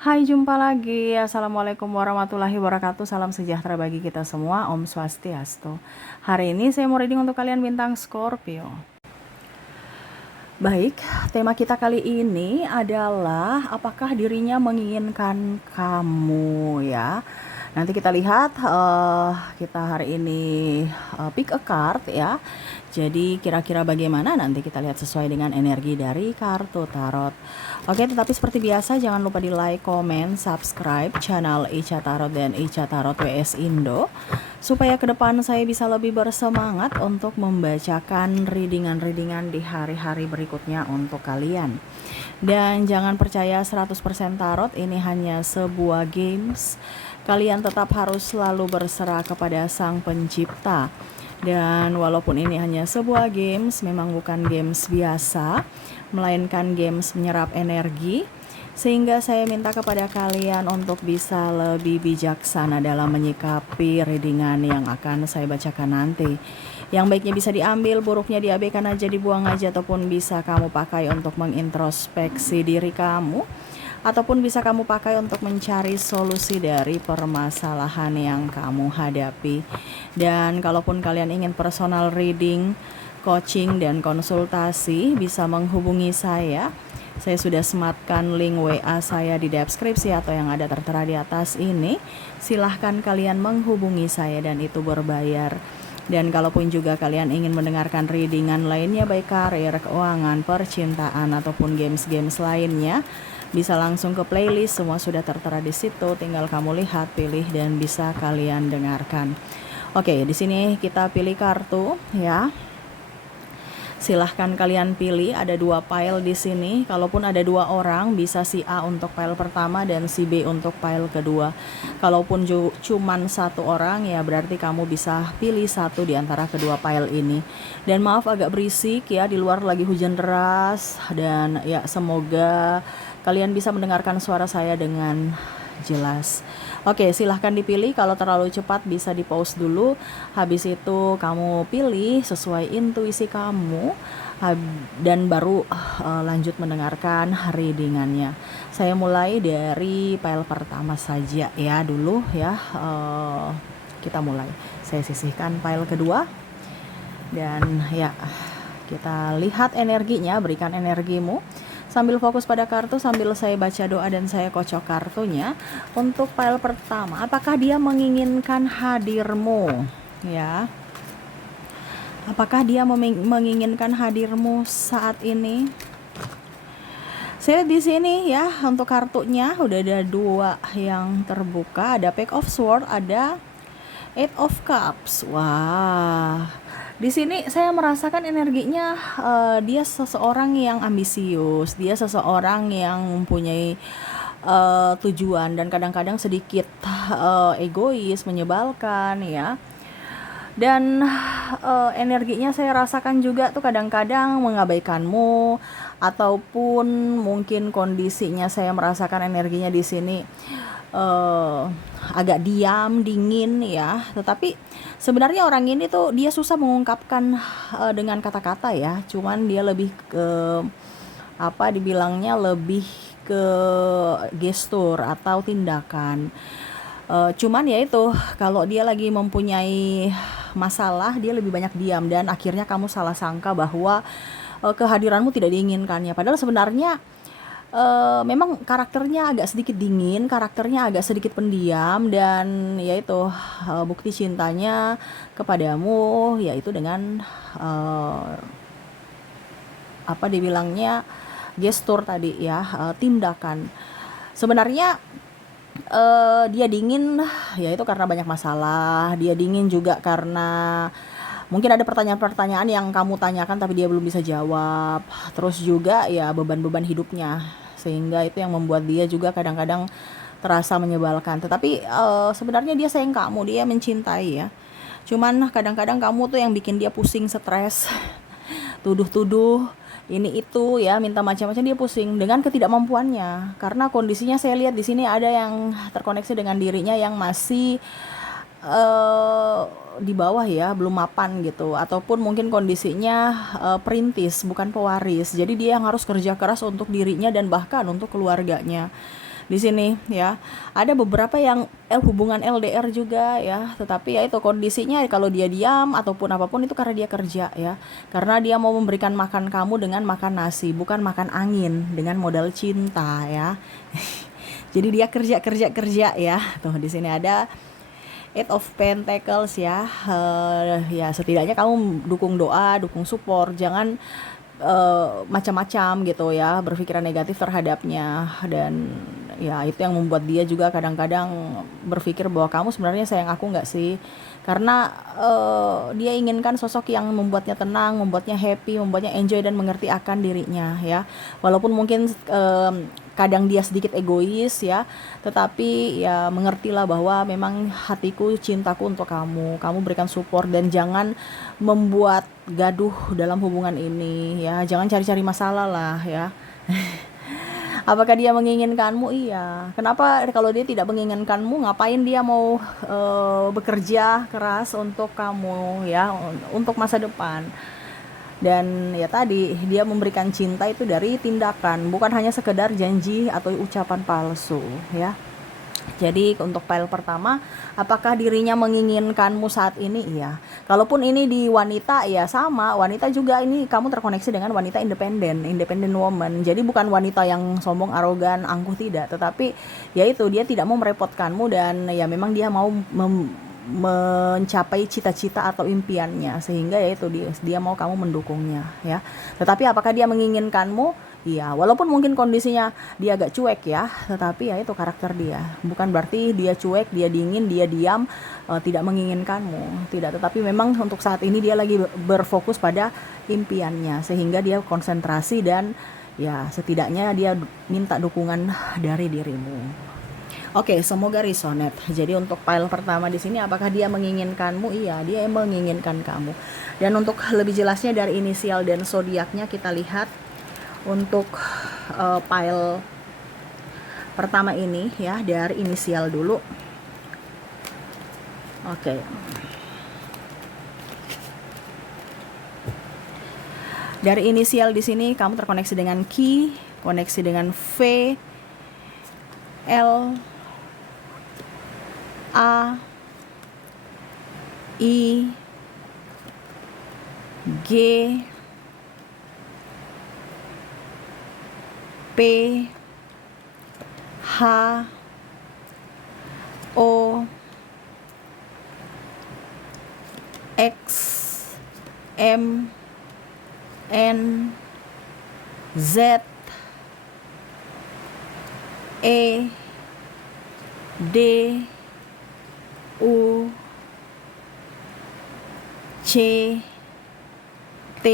Hai, jumpa lagi. Assalamualaikum warahmatullahi wabarakatuh. Salam sejahtera bagi kita semua. Om Swastiastu. Hari ini saya mau reading untuk kalian bintang Scorpio. Baik, tema kita kali ini adalah apakah dirinya menginginkan kamu ya. Nanti kita lihat kita hari ini pick a card ya. Jadi kira-kira bagaimana nanti kita lihat sesuai dengan energi dari kartu tarot. Oke, tetapi seperti biasa jangan lupa di like, komen, subscribe channel Ica Tarot dan Ica Tarot WS Indo supaya ke depan saya bisa lebih bersemangat untuk membacakan readingan-readingan di hari-hari berikutnya untuk kalian. Dan jangan percaya 100% tarot, ini hanya sebuah games. Kalian tetap harus selalu berserah kepada Sang Pencipta. Dan walaupun ini hanya sebuah games, memang bukan games biasa, melainkan games menyerap energi, sehingga saya minta kepada kalian untuk bisa lebih bijaksana dalam menyikapi readingan yang akan saya bacakan nanti. Yang baiknya bisa diambil, buruknya diabaikan aja, dibuang aja, ataupun bisa kamu pakai untuk mengintrospeksi diri kamu, ataupun bisa kamu pakai untuk mencari solusi dari permasalahan yang kamu hadapi. Dan kalaupun kalian ingin personal reading, coaching, dan konsultasi, bisa menghubungi saya. Saya sudah sematkan link WA saya di deskripsi atau yang ada tertera di atas ini. Silahkan kalian menghubungi saya dan itu berbayar. Dan kalaupun juga kalian ingin mendengarkan readingan lainnya, baik karir, keuangan, percintaan, ataupun games-games lainnya, bisa langsung ke playlist, semua sudah tertera di situ. Tinggal kamu lihat, pilih, dan bisa kalian dengarkan. Oke, di sini kita pilih kartu ya. Silahkan kalian pilih, ada 2 pile di sini. Kalaupun ada 2 orang, bisa si A untuk pile pertama dan si B untuk pile kedua. Kalaupun cuman 1 orang, ya berarti kamu bisa pilih 1 di antara kedua pile ini. Dan maaf agak berisik ya, di luar lagi hujan deras. Dan ya semoga kalian bisa mendengarkan suara saya dengan jelas. Oke, silahkan dipilih. Kalau terlalu cepat bisa di pause dulu. Habis itu kamu pilih sesuai intuisi kamu dan baru lanjut mendengarkan readingannya. Saya mulai dari pile pertama saja ya dulu ya. Kita mulai. Saya sisihkan pile kedua dan ya kita lihat energinya. Berikan energimu sambil fokus pada kartu, sambil saya baca doa dan saya kocok kartunya. Untuk pile pertama, apakah dia menginginkan hadirmu? Ya, apakah dia menginginkan hadirmu saat ini? Saya di sini ya, untuk kartunya udah ada 2 yang terbuka, ada Page of Swords, ada Eight of Cups. Wah, di sini saya merasakan energinya dia seseorang yang ambisius, dia seseorang yang mempunyai tujuan dan kadang-kadang sedikit egois, menyebalkan ya. Dan energinya saya rasakan juga tuh kadang-kadang mengabaikanmu, ataupun mungkin kondisinya saya merasakan energinya di sini agak diam, dingin ya. Tetapi sebenarnya orang ini tuh dia susah mengungkapkan dengan kata-kata ya. Cuman dia lebih ke dibilangnya lebih ke gestur atau tindakan. Cuman ya itu, kalau dia lagi mempunyai masalah, dia lebih banyak diam dan akhirnya kamu salah sangka bahwa kehadiranmu tidak diinginkannya. Padahal sebenarnya memang karakternya agak sedikit dingin, karakternya agak sedikit pendiam, dan yaitu bukti cintanya kepadamu yaitu dengan dibilangnya gestur tadi ya, tindakan. Sebenarnya dia dingin yaitu karena banyak masalah, dia dingin juga karena mungkin ada pertanyaan-pertanyaan yang kamu tanyakan tapi dia belum bisa jawab. Terus juga ya beban-beban hidupnya, sehingga itu yang membuat dia juga kadang-kadang terasa menyebalkan. Tetapi sebenarnya dia sayang kamu, dia mencintai ya. Cuman kadang-kadang kamu tuh yang bikin dia pusing, stres, tuduh-tuduh ini itu ya, minta macam-macam, dia pusing dengan ketidakmampuannya. Karena kondisinya saya lihat di sini ada yang terkoneksi dengan dirinya yang masih di bawah ya, belum mapan gitu, ataupun mungkin kondisinya perintis bukan pewaris. Jadi dia yang harus kerja keras untuk dirinya dan bahkan untuk keluarganya. di sini ya. Ada beberapa yang hubungan LDR juga ya, tetapi ya itu kondisinya kalau dia diam ataupun apapun itu karena dia kerja ya. Karena dia mau memberikan makan kamu dengan makan nasi, bukan makan angin dengan modal cinta ya. Jadi dia kerja ya. Tuh di sini ada Eight of Pentacles ya. Ya setidaknya kamu dukung doa, dukung support, jangan macam-macam gitu ya, berpikiran negatif terhadapnya. Dan ya itu yang membuat dia juga kadang-kadang berpikir bahwa kamu sebenarnya sayang aku nggak sih, karena dia inginkan sosok yang membuatnya tenang, membuatnya happy, membuatnya enjoy dan mengerti akan dirinya ya. Walaupun mungkin kadang dia sedikit egois ya, tetapi ya mengertilah bahwa memang hatiku, cintaku untuk kamu berikan support dan jangan membuat gaduh dalam hubungan ini ya, jangan cari-cari masalah lah ya. Apakah dia menginginkanmu? Iya. Kenapa kalau dia tidak menginginkanmu, ngapain dia mau bekerja keras untuk kamu ya, untuk masa depan? Dan ya tadi dia memberikan cinta itu dari tindakan, bukan hanya sekedar janji atau ucapan palsu ya. Jadi untuk pile pertama, apakah dirinya menginginkanmu saat ini? Iya. Kalaupun ini di wanita, ya sama. Wanita juga ini kamu terkoneksi dengan wanita independent woman. Jadi bukan wanita yang sombong, arogan, angkuh, tidak. Tetapi ya itu, dia tidak mau merepotkanmu dan ya memang dia mau mencapai cita-cita atau impiannya, sehingga ya itu dia mau kamu mendukungnya ya. Tetapi apakah dia menginginkanmu? Iya, walaupun mungkin kondisinya dia agak cuek ya, tetapi ya itu karakter dia. Bukan berarti dia cuek, dia dingin, dia diam, tidak menginginkanmu. Tidak, tetapi memang untuk saat ini dia lagi berfokus pada impiannya, sehingga dia konsentrasi dan ya setidaknya dia minta dukungan dari dirimu. Oke, semoga resonate. Jadi untuk pile pertama di sini, apakah dia menginginkanmu? Iya, dia menginginkan kamu. Dan untuk lebih jelasnya dari inisial dan zodiaknya kita lihat untuk pile pertama ini ya, dari inisial dulu. Oke. Dari inisial di sini kamu terkoneksi dengan Q, koneksi dengan V, L, A, I, G, P, H, O, X, M, N, Z, E, D, U, C, T,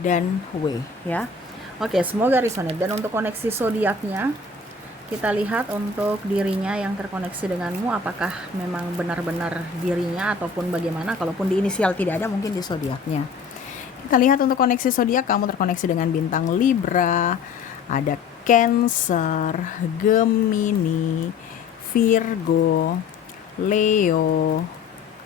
dan W ya. Oke, semoga resonate. Dan untuk koneksi zodiaknya kita lihat untuk dirinya yang terkoneksi denganmu, apakah memang benar-benar dirinya ataupun bagaimana. Kalaupun di inisial tidak ada, mungkin di zodiaknya. Kita lihat untuk koneksi zodiak, kamu terkoneksi dengan bintang Libra, ada Cancer, Gemini, Virgo, Leo,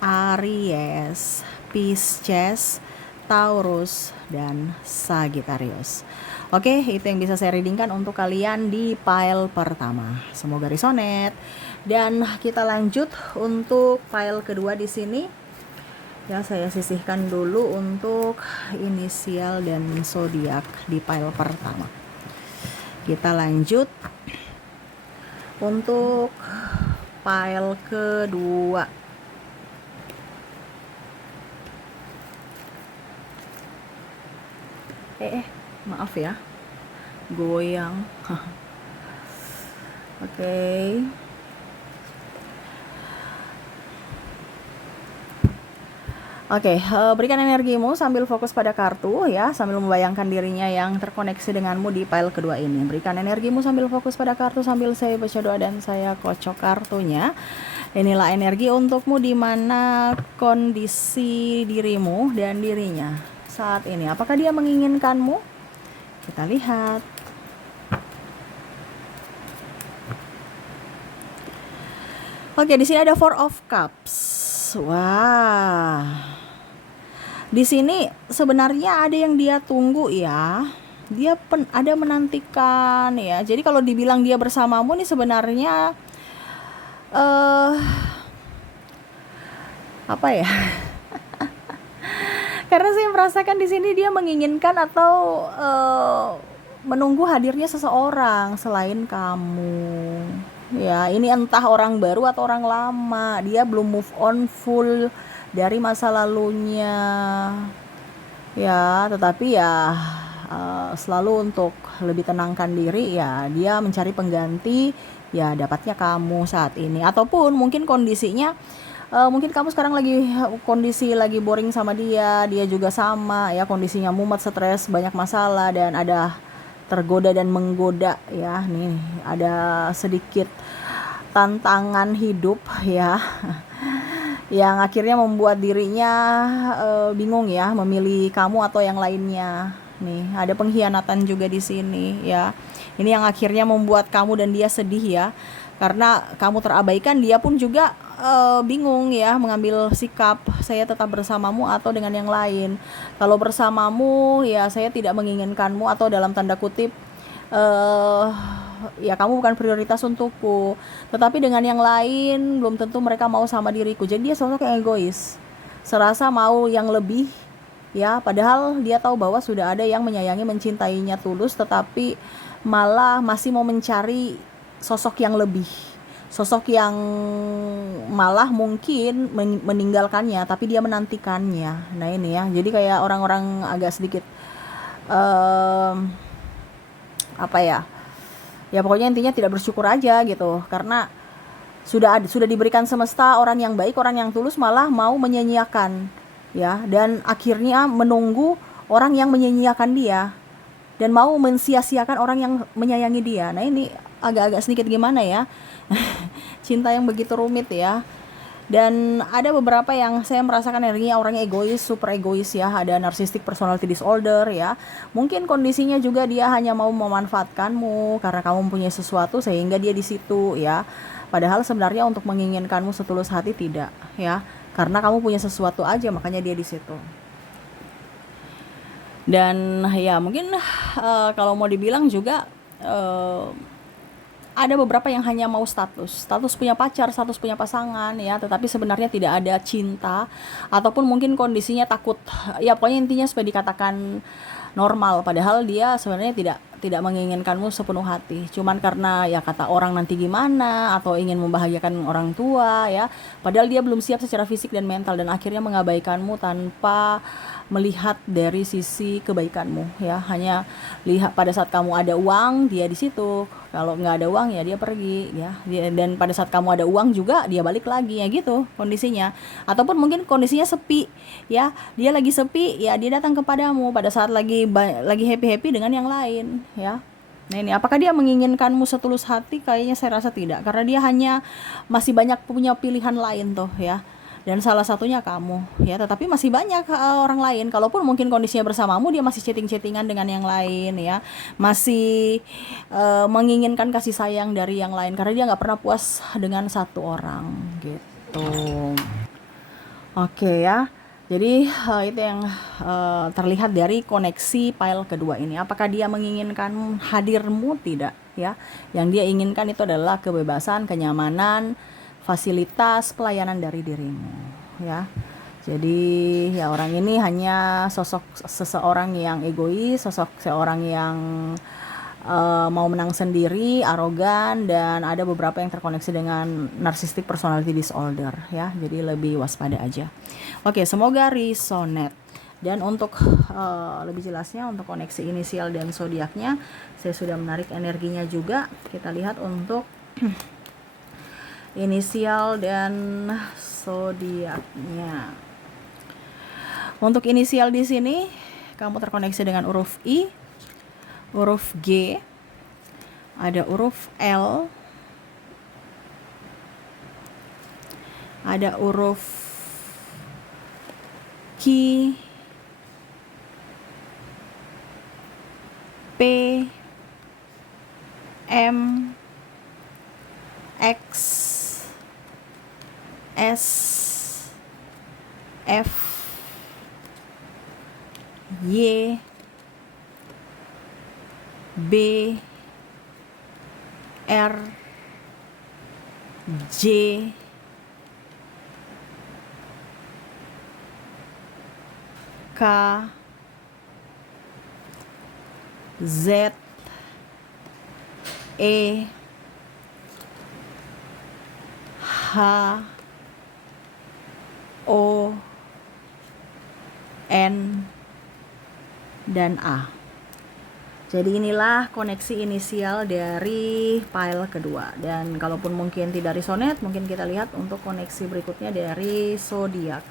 Aries, Pisces, Taurus, dan Sagittarius. Oke, itu yang bisa saya readingkan untuk kalian di pile pertama. Semoga resonate. Dan kita lanjut untuk pile kedua di sini. Ya, saya sisihkan dulu untuk inisial dan zodiak di pile pertama. Kita lanjut untuk pile kedua. Maaf ya, goyang. Oke. Oke, berikan energimu sambil fokus pada kartu ya, sambil membayangkan dirinya yang terkoneksi denganmu di pile kedua ini. Berikan energimu sambil fokus pada kartu sambil saya baca doa dan saya kocok kartunya. Inilah energi untukmu, di mana kondisi dirimu dan dirinya saat ini. Apakah dia menginginkanmu? Kita lihat. Oke, di sini ada Four of Cups. Wah. Di sini sebenarnya ada yang dia tunggu ya. Dia ada menantikan ya. Jadi kalau dibilang dia bersamamu nih sebenarnya eh apa ya? Karena saya merasakan di sini dia menginginkan atau menunggu hadirnya seseorang selain kamu. Ya, ini entah orang baru atau orang lama. Dia belum move on full dari masa lalunya. Ya, tetapi ya selalu untuk lebih tenangkan diri ya, dia mencari pengganti, ya dapatnya kamu saat ini. Ataupun mungkin kondisinya mungkin kamu sekarang lagi kondisi lagi boring sama dia, dia juga sama ya, kondisinya mumet, stres, banyak masalah dan ada tergoda dan menggoda ya. Nih, ada sedikit tantangan hidup ya yang akhirnya membuat dirinya bingung ya memilih kamu atau yang lainnya. Nih, ada pengkhianatan juga di sini ya. Ini yang akhirnya membuat kamu dan dia sedih ya. Karena kamu terabaikan, dia pun juga bingung ya mengambil sikap, saya tetap bersamamu atau dengan yang lain. Kalau bersamamu ya saya tidak menginginkanmu, atau dalam tanda kutip eh ya kamu bukan prioritas untukku. Tetapi dengan yang lain belum tentu mereka mau sama diriku. Jadi dia sosok yang egois, serasa mau yang lebih ya, padahal dia tahu bahwa sudah ada yang menyayangi, mencintainya tulus, tetapi malah masih mau mencari sosok yang lebih, sosok yang malah mungkin meninggalkannya tapi dia menantikannya. Nah ini ya, jadi kayak orang-orang agak sedikit apa ya, ya pokoknya intinya tidak bersyukur aja gitu, karena sudah diberikan semesta orang yang baik, orang yang tulus, malah mau menyia-nyiakan ya, dan akhirnya menunggu orang yang menyia-nyiakan dia dan mau mensia-siakan orang yang menyayangi dia. Nah ini agak-agak sedikit gimana ya, cinta yang begitu rumit ya. Dan ada beberapa yang saya merasakan energinya orangnya egois, super egois ya. Ada narcissistic personality disorder ya. Mungkin kondisinya juga dia hanya mau memanfaatkanmu karena kamu mempunyai sesuatu sehingga dia di situ ya. Padahal sebenarnya untuk menginginkanmu setulus hati tidak ya. Karena kamu punya sesuatu aja makanya dia di situ. Dan ya mungkin kalau mau dibilang juga ada beberapa yang hanya mau status punya pacar, status punya pasangan ya, tetapi sebenarnya tidak ada cinta, ataupun mungkin kondisinya takut ya, pokoknya intinya supaya dikatakan normal, padahal dia sebenarnya tidak menginginkanmu sepenuh hati, cuman karena ya kata orang nanti gimana, atau ingin membahagiakan orang tua ya, padahal dia belum siap secara fisik dan mental, dan akhirnya mengabaikanmu tanpa melihat dari sisi kebaikanmu ya. Hanya lihat pada saat kamu ada uang dia di situ, kalau nggak ada uang ya dia pergi ya. Dan pada saat kamu ada uang juga dia balik lagi ya, gitu kondisinya. Ataupun mungkin kondisinya sepi ya, dia lagi sepi ya, dia datang kepadamu pada saat lagi happy dengan yang lain ya. Nah ini, apakah dia menginginkanmu setulus hati? Kayaknya saya rasa tidak, karena dia hanya masih banyak punya pilihan lain tuh ya, dan salah satunya kamu ya. Tetapi masih banyak orang lain, kalaupun mungkin kondisinya bersamamu dia masih chatting-chattingan dengan yang lain ya, masih menginginkan kasih sayang dari yang lain, karena dia nggak pernah puas dengan satu orang gitu. Oke ya, jadi itu yang terlihat dari koneksi pile kedua ini. Apakah dia menginginkan hadirmu? Tidak ya. Yang dia inginkan itu adalah kebebasan, kenyamanan, fasilitas, pelayanan dari dirimu ya. Jadi ya orang ini hanya sosok seseorang yang egois, sosok seorang yang mau menang sendiri, arogan, dan ada beberapa yang terkoneksi dengan narcissistic personality disorder ya. Jadi lebih waspada aja. Oke, semoga resonate. Dan untuk lebih jelasnya untuk koneksi inisial dan zodiaknya, saya sudah menarik energinya juga. Kita lihat untuk inisial dan zodiaknya. Untuk inisial di sini kamu terkoneksi dengan huruf I, huruf G, ada huruf L, ada huruf Q, P, M, X, S, F, Y, B, R, J, K, Z, E, H, O, N, dan A. Jadi inilah koneksi inisial dari file kedua. Dan kalaupun mungkin tidak resonate, mungkin kita lihat untuk koneksi berikutnya dari zodiak.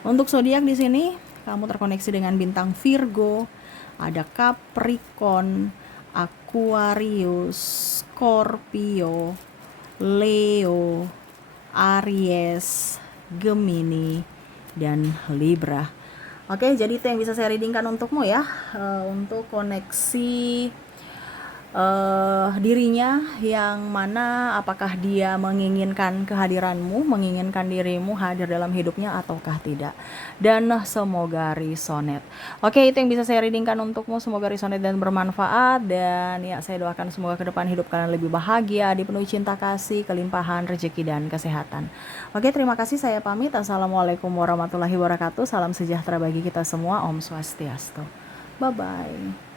Untuk zodiak di sini kamu terkoneksi dengan bintang Virgo, ada Capricorn, Aquarius, Scorpio, Leo, Aries, Gemini, dan Libra. Oke, jadi itu yang bisa saya readingkan untukmu ya, untuk koneksi dirinya yang mana apakah dia menginginkan kehadiranmu, menginginkan dirimu hadir dalam hidupnya ataukah tidak. Dan semoga resonate. Oke, itu yang bisa saya readingkan untukmu, semoga resonate dan bermanfaat. Dan ya, saya doakan semoga ke depan hidup kalian lebih bahagia, dipenuhi cinta kasih, kelimpahan, rezeki, dan kesehatan. Oke, terima kasih, saya pamit. Assalamualaikum warahmatullahi wabarakatuh. Salam sejahtera bagi kita semua. Om Swastiastu. Bye-bye.